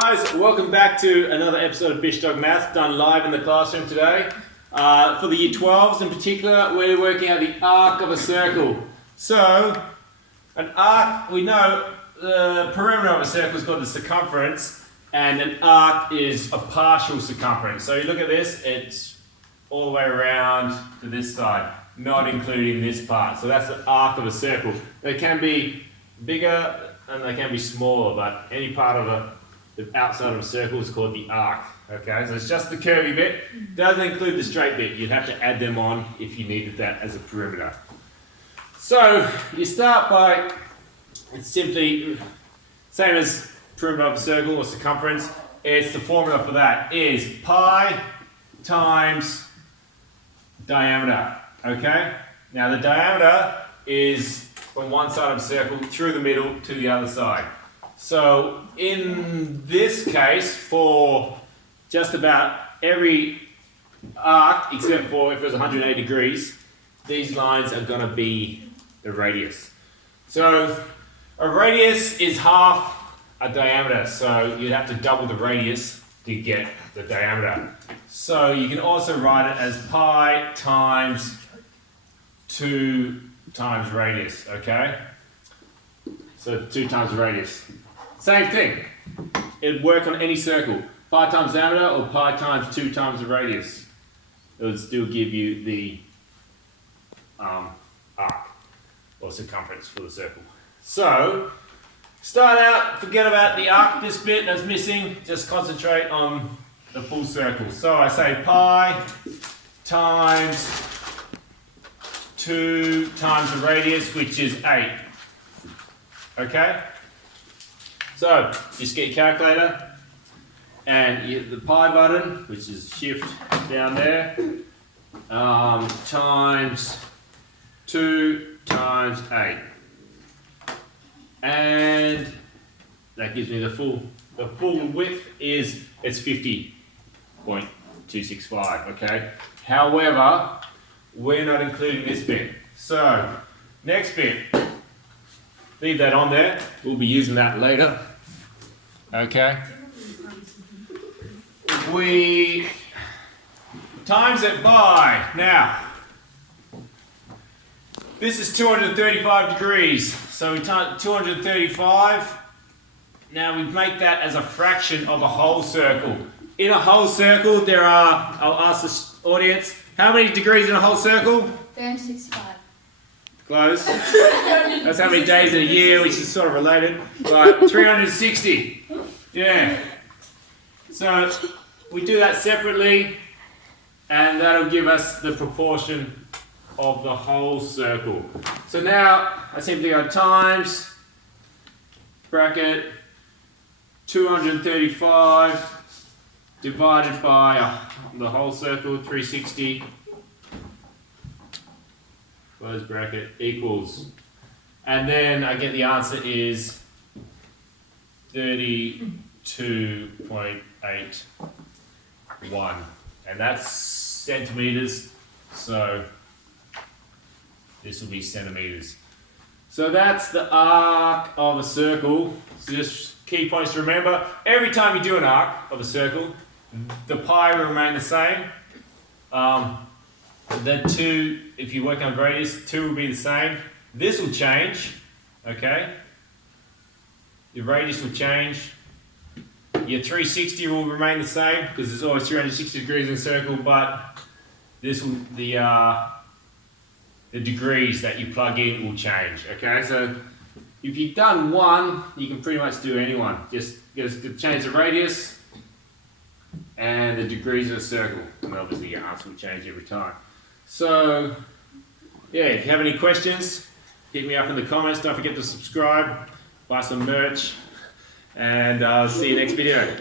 Guys, welcome back to another episode of Bish Dog Maths, done live in the classroom today. For the Year 12s in particular, we're working out the arc of a circle. So, an arc, we know the perimeter of a circle is called the circumference, and an arc is a partial circumference. So you look at this, it's all the way around to this side, not including this part. So that's the arc of a circle. They can be bigger and they can be smaller, but any part of the outside of a circle is called the arc. Okay, so it's just the curvy bit. Doesn't include the straight bit. You'd have to add them on if you needed that as a perimeter. So you start by, it's simply same as perimeter of a circle or circumference. It's the formula for that is pi times diameter. Okay, now the diameter is from one side of a circle through the middle to the other side. So in this case, for just about every arc, except for if it was 180 degrees, these lines are going to be the radius. So a radius is half a diameter, so you'd have to double the radius to get the diameter. So you can also write it as pi times 2 times radius, okay? So 2 times the radius. Same thing. It'd work on any circle. Pi times diameter or pi times 2 times the radius. It would still give you the arc or circumference for the circle. So, start out, forget about the arc, this bit that's missing, just concentrate on the full circle. So I say pi times 2 times the radius, which is 8. Okay? So, just get your calculator and you hit the pi button, which is shift down there, times 2 times 8. And that gives me the full width is, it's 50.265, okay? However, we're not including this bit. So, next bit, leave that on there. We'll be using that later. Okay. We times it by, now, this is 235 degrees. So we times 235. Now we make that as a fraction of a whole circle. In a whole circle, there are, I'll ask the audience, how many degrees in a whole circle? 365. Close. That's how many days in a year, which is sort of related. But 360. Yeah. So we do that separately, and that'll give us the proportion of the whole circle. So now I simply go times bracket 235 divided by the whole circle, 360. Close bracket equals, and then I get the answer is 32.81, and that's centimeters, so this will be centimeters. So that's the arc of a circle. So just key points to remember, every time you do an arc of a circle, the pi will remain the same. Then 2, if you work on radius, 2 will be the same. This will change, okay? Your radius will change. Your 360 will remain the same because there's always 360 degrees in a circle, but this will, the degrees that you plug in will change, okay? So if you've done one, you can pretty much do any one. Just change the radius and the degrees of a circle, and obviously your answer will change every time. So, yeah, if you have any questions, hit me up in the comments. Don't forget to subscribe, buy some merch, and I'll see you next video.